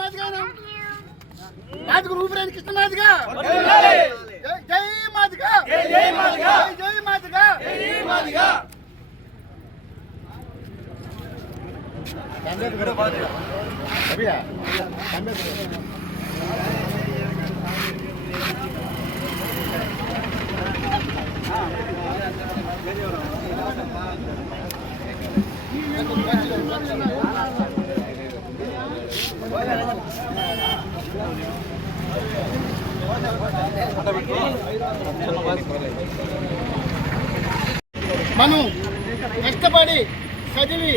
మాదిగా మాదిగ రూపురేణి కృష్ణ మాదిగా జై మాదిగా జై మాదిగా జై మాదిగా జై మాదిగా మనం కష్టపడి చదివి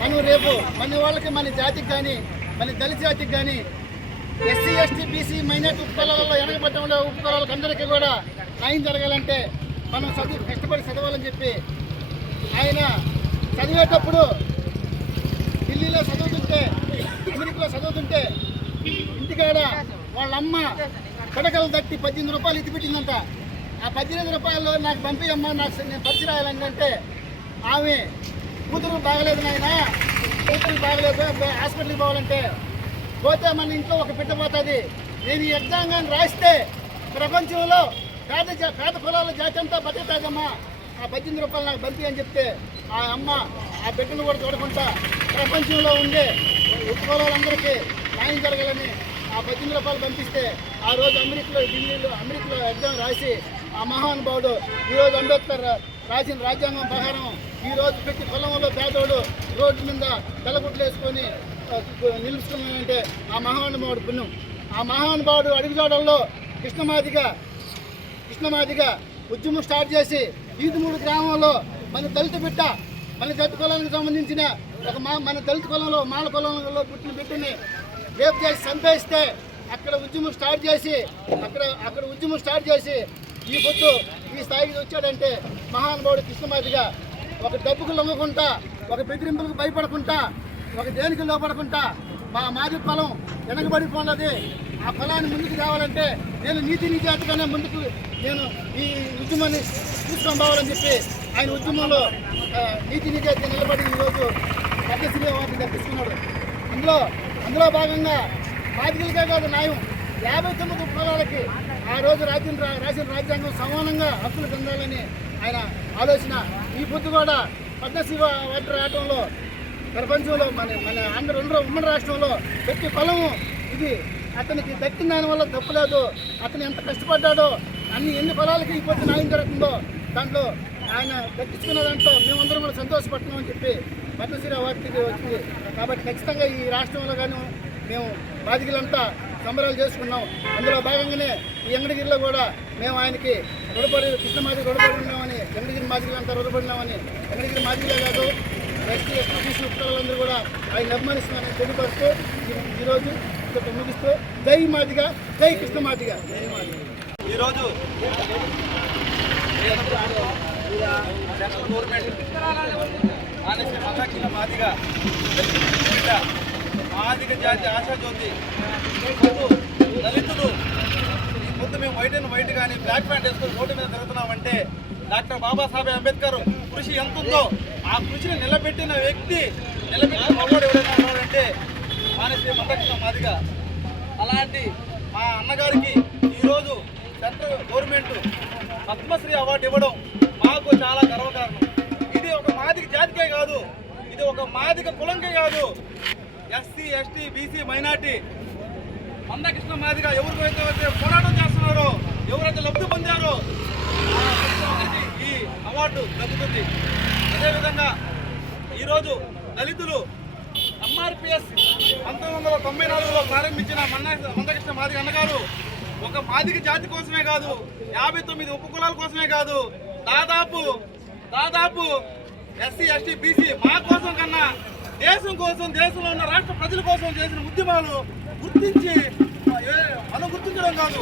మనం రేపు మన వాళ్ళకి మన జాతికి కానీ మన దళిత జాతికి కానీ ఎస్సీ ఎస్టీ బీసీ మైనార్టీ ఉపకులాలలో వెనకబడ్డ ఉపకులాలకు అందరికీ కూడా న్యాయం జరగాలంటే మనం కష్టపడి చదవాలని చెప్పి ఆయన చదివేటప్పుడు ఢిల్లీలో చదువుతుంటే అమెరికాలో చదువుతుంటే ఇంటికాడ వాళ్ళ అమ్మ పడకలు తట్టి 18 రూపాయలు ఎత్తిపెట్టిందంట. ఆ 18 రూపాయలు నాకు పంపియమ్మా, నేను పరిచయం రాయాలని అంటే ఆమె కూతురు బాగలేదు నాయన, కూతురు బాగలేదు, హాస్పిటల్కి పోవాలంటే పోతే మన ఇంట్లో ఒక బిడ్డ పోతుంది. నేను ఈ ఎగ్జామ్ కానీ రాస్తే ప్రపంచంలో పేద కులాల జాతి అంతా బతుకుతుందమ్మా, ఆ 18 రూపాయలు నాకు పంపి అని చెప్తే ఆ అమ్మ ఆ బిడ్డను కూడా చూడకుండా ప్రపంచంలో ఉండే ఉపకులాలందరికీ న్యాయం జరగాలని ఆ 18 రూపాయలు పంపిస్తే ఆ రోజు అమెరికాలో ఎగ్జామ్ రాసి ఆ మహానుభావుడు ఈరోజు అంబేద్కర్ రాసిన రాజ్యాంగం ప్రకారం ఈరోజు ప్రతి పొలంలో పేదోడు రోడ్డు మీద తెల్లగుట్లు వేసుకొని నిలుచుకున్నాడంటే ఆ మహానుభావుడు పుణ్యం. ఆ మహానుభావుడు అడుగుజాడల్లో కృష్ణమాదిగా ఉద్యమం స్టార్ట్ చేసి 3 గ్రామంలో మన దళిత బిడ్డ మన దళిత కులానికి సంబంధించిన మన దళిత కులంలో మాల కులంలో పుట్టిన బిడ్డని రేపు చేసి చంపేస్తే అక్కడ ఉద్యమం స్టార్ట్ చేసి ఈ పొద్దు ఈ స్థాయికి వచ్చాడంటే మహానుభావుడు కృష్ణమాదిగా ఒక డబ్బుకు లొంగకుండా, ఒక బెదిరింపులకు భయపడకుండా, ఒక దేనికి లోపడకుండా మా మాది పొలం వెనకబడిపోన్నది, ఆ పొలాన్ని ముందుకు తేవాలంటే నేను నీతి నిజాతిగానే ముందుకు నేను ఈ ఉద్యమాన్ని తీసుకొని పోవాలని చెప్పి ఆయన ఉద్యమంలో నీతి నిజాతి నిలబడి ఈరోజు పద్మశ్రీ అవార్డు దక్కిస్తున్నాడు. అందులో భాగంగా మాదిగలకే కాదు న్యాయం 59 కులాలకి ఆ రోజు రాసిన రాజ్యాంగం సమానంగా హక్కులు పొందాలని ఆయన ఆలోచన. ఈ పొద్దు కూడా పద్మశ్రీ అవార్డు రావడంలో ప్రపంచంలో మన ఆంధ్ర ఉమ్మడి రాష్ట్రంలో ప్రతి పొలము ఇది అతనికి దక్కిన దానివల్ల తప్పులేదు. అతను ఎంత కష్టపడ్డాడో ఎన్ని పొలాలకి ఈ పొద్దు న్యాయం జరుగుతుందో దాంట్లో ఆయన దక్కించుకున్న దాంట్లో మేమందరం కూడా సంతోషపడుతున్నామని చెప్పి పద్మశ్రీ అవార్డుకి వచ్చింది. కాబట్టి ఖచ్చితంగా ఈ రాష్ట్రంలో కానీ మేము బాధికులంతా సంబరాలు చేసుకున్నాం. అందులో భాగంగానే ఈ వెంకటగిరిలో కూడా మేము ఆయనకి కృష్ణమాదిగ రుణపడి ఉన్నామని, వెంకటగిరి మాదిగలంతా రుణపడినామని, వెంకటగిరి మాదిగలే కాదు ఎస్టీ ఎస్టీ ఉపకులాలందరూ కూడా ఆయన అభిమానిస్తున్నామని తెలియపరుస్తూ ఈరోజు ముగిస్తూ జై మాదిగ, జై కృష్ణమాదిగ. ఈరోజు సెంట్రల్ గవర్నమెంట్ మాదిగ జాతి ఆశాజ్యోతి దళితులు ఈ పొద్దు మేము వైట్ కానీ బ్లాక్ ప్యాంట్ వేసుకొని రోడ్డు మీద తిరుగుతున్నామంటే డాక్టర్ బాబాసాహెబ్ అంబేద్కర్ కృషి ఎంత ఉందో ఆ కృషిని నిలబెట్టిన మగవాడు ఎవరైనా ఉన్నాడంటే మానశ్రీ మందకృష్ణ మాదిగ. అలాంటి మా అన్నగారికి ఈరోజు సెంట్రల్ గవర్నమెంట్ పద్మశ్రీ అవార్డు ఇవ్వడం మాకు చాలా గర్వకారణం. ఇది ఒక మాదిగ జాతికే కాదు, ఇది ఒక మాదిగ కులంకే కాదు, SC ST BC minority Mandakrishna Madiga ఎవరికైతే పోరాటం చేస్తున్నారో, ఎవరైతే లబ్ధి పొందారో ఈ అవార్డు దక్కుతుంది. అదేవిధంగా ఈరోజు దళితులు ఎంఆర్పిఎస్ 1994లో ప్రారంభించిన మందకృష్ణ మాదిగ అన్నగారు ఒక మాదిగ జాతి కోసమే కాదు, 59 ఉపకులాల కోసమే కాదు, దాదాపు ఎస్సీ ఎస్టీ బీసీ మా కోసం కన్నా దేశం కోసం, దేశంలో ఉన్న రాష్ట్ర ప్రజల కోసం చేసిన ఉద్యమాలు గుర్తించి మనం గుర్తించడం కాదు,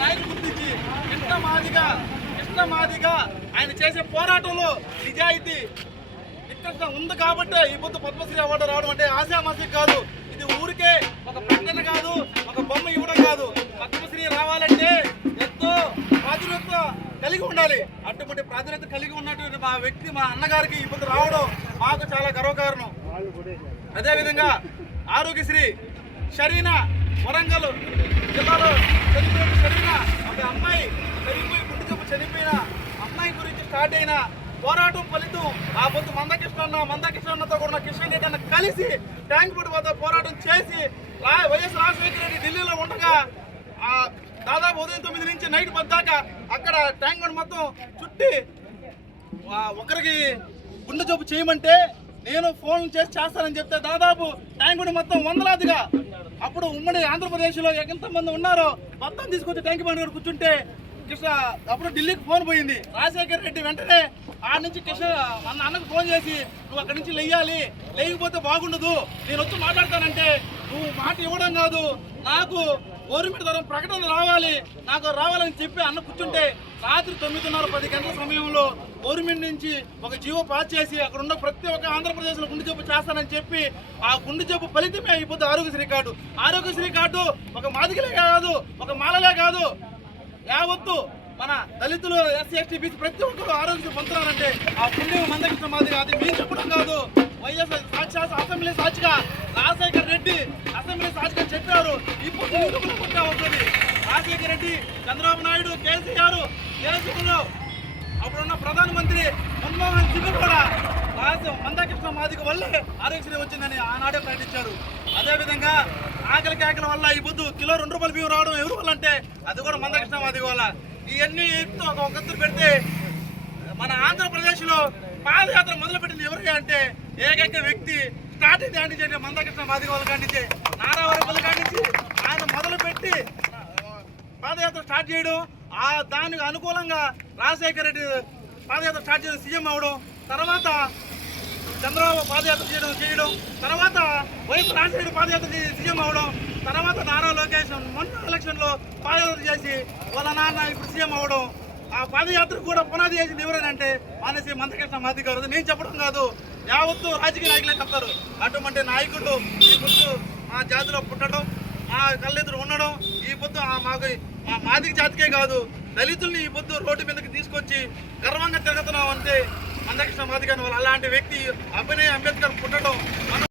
నాయకులు గుర్తించి కృష్ణమాదిగా ఆయన చేసే పోరాటంలో నిజాయితీ ఇక్కడ ఉంది కాబట్టి ఈ పొద్దు పద్మశ్రీ అవార్డు రావడం అంటే ఆశామాసి కాదు. ఇది ఊరికే ఒక ప్రకటన కాదు, ఒక బొమ్మ ఇవ్వడం కాదు. పద్మశ్రీ రావాలంటే ఎంతో ప్రాధాన్యత కలిగి ఉండాలి. అటువంటి ప్రాధాన్యత కలిగి ఉన్నటువంటి మా వ్యక్తి, మా అన్నగారికి ఈ పొద్దు రావడం మాకు చాలా గర్వకారణం. అదేవిధంగా ఆరోగ్యశ్రీ షరీనా వరంగల్ జిల్లాలో చనిపోయిన షరీనా ఒక అమ్మాయి చనిపోయి గుండె జబ్బు చనిపోయిన అమ్మాయి గురించి స్టార్ట్ అయిన పోరాటం ఫలితం ఆ పొద్దు మందకృష్ణతో కూడా కిషన్ రెడ్డి అన్న కలిసి ట్యాంక్ బండ్ వద్ద పోరాటం చేసి వైఎస్ రాజశేఖర రెడ్డి ఢిల్లీలో ఉండగా దాదాపు ఉదయం 9 నుంచి నైట్ 10 దాకా అక్కడ ట్యాంక్ బండ్ మొత్తం చుట్టి ఒకరికి గుండె జబ్బు చేయమంటే నేను ఫోన్ చేసి చేస్తానని చెప్తే దాదాపు ట్యాంక్ బండ్ మొత్తం వందలాదిగా అప్పుడు ఉమ్మడి ఆంధ్రప్రదేశ్లో ఎంతమంది ఉన్నారో మొత్తం తీసుకొచ్చి ట్యాంక్ బండ్ దగ్గర కూర్చుంటే కృష్ణ అప్పుడు ఢిల్లీకి ఫోన్ పోయింది. రాజశేఖర రెడ్డి వెంటనే ఆ నుంచి కృష్ణ అన్నకు ఫోన్ చేసి నువ్వు అక్కడి నుంచి లేకపోతే బాగుండదు, నేను వచ్చి మాట్లాడతానంటే నువ్వు మాట ఇవ్వడం కాదు, నాకు గవర్నమెంట్ ద్వారా ప్రకటన రావాలని చెప్పి అన్న కూర్చుంటే రాత్రి 9:30-10 గంటల సమయంలో గవర్నమెంట్ నుంచి ఒక జీవో పాస్ చేసి అక్కడ ఉన్న ప్రతి ఒక్క ఆంధ్రప్రదేశ్లో గుండె జబ్బు చేస్తానని చెప్పి ఆ గుండె జబ్బు ఫలితమే అయిపోతుంది ఆరోగ్యశ్రీ కార్డు ఒక మాదిగలే కాదు, ఒక మాలలే కాదు, యావత్తు మన దళితులు ఎస్సీ ఎస్టీ బీసీ ప్రతి ఒక్కరు ఆరోగ్యం పొందుతున్నారంటే ఆ పుణ్యం మందకృష్ణ మాదిగా అది మేము చెప్పడం కాదు. వైఎస్ అసెంబ్లీ సాక్షిగా రాజశేఖర రెడ్డి అసెంబ్లీ సాక్షిగా చెప్పారు. ఇప్పుడు అవుతుంది రాజశేఖర రెడ్డి, చంద్రబాబు నాయుడు, కేసీఆర్, దేశంలో అప్పుడున్న ప్రధానమంత్రి మన్మోహన్ సింగ్ కూడా మందకృష్ణ మాదిగ వల్లే ఆరోగ్యశ్రీ వచ్చిందని ఆనాడే ప్రకటించారు. అదేవిధంగా ఆకలి కేకల వల్ల ఈ పొద్దు కిలో 2 రూపాయలు బియ్యం రావడం ఎవరి వల్ల అంటే అది కూడా మందకృష్ణ మాదిగ వల్ల. ఇవన్నీ ఒకరు పెడితే మన ఆంధ్రప్రదేశ్లో పాదయాత్ర మొదలుపెట్టింది ఎవరికి అంటే ఏకైక వ్యక్తి స్టార్టింగ్ కానించండి మందకృష్ణ మాదిగ వాళ్ళ కానించి నారావరపల్లి కానించి ఆయన మొదలుపెట్టి పాదయాత్ర స్టార్ట్ చేయడం, దానికి అనుకూలంగా రాజశేఖర రెడ్డి పాదయాత్ర స్టార్ట్ చేయడం, సీఎం అవడం, తర్వాత చంద్రబాబు పాదయాత్ర చేయడం, తర్వాత వైఎస్ రాజశేఖర పాదయాత్ర సీఎం అవడం, తర్వాత నారా లోకేష్ మొన్న ఎలక్షన్లో పాదయాత్ర చేసి వాళ్ళ నాన్న ఇప్పుడు సీఎం అవడం. ఆ పాదయాత్ర కూడా పునాది చేసింది ఎవరైనంటే మానేసి మందకృష్ణ మాదిగ గారు. నేను చెప్పడం కాదు, యావత్తు రాజకీయ నాయకులే చెప్తారు. అటువంటి నాయకుడు ఈ పొద్దు మా జాతిలో పుట్టడం, మా కళ్ళెదురు ఉండడం, ఈ పొద్దు మా మాదిగ జాతికే కాదు దళితుల్ని ఈ పొద్దు రోడ్డు మీదకి తీసుకొచ్చి గర్వంగా తిరుగుతున్నాం అంటే మందకృష్ణ మాదిగ వాళ్ళు అలాంటి వ్యక్తి అంబేద్కర్ పుట్టడం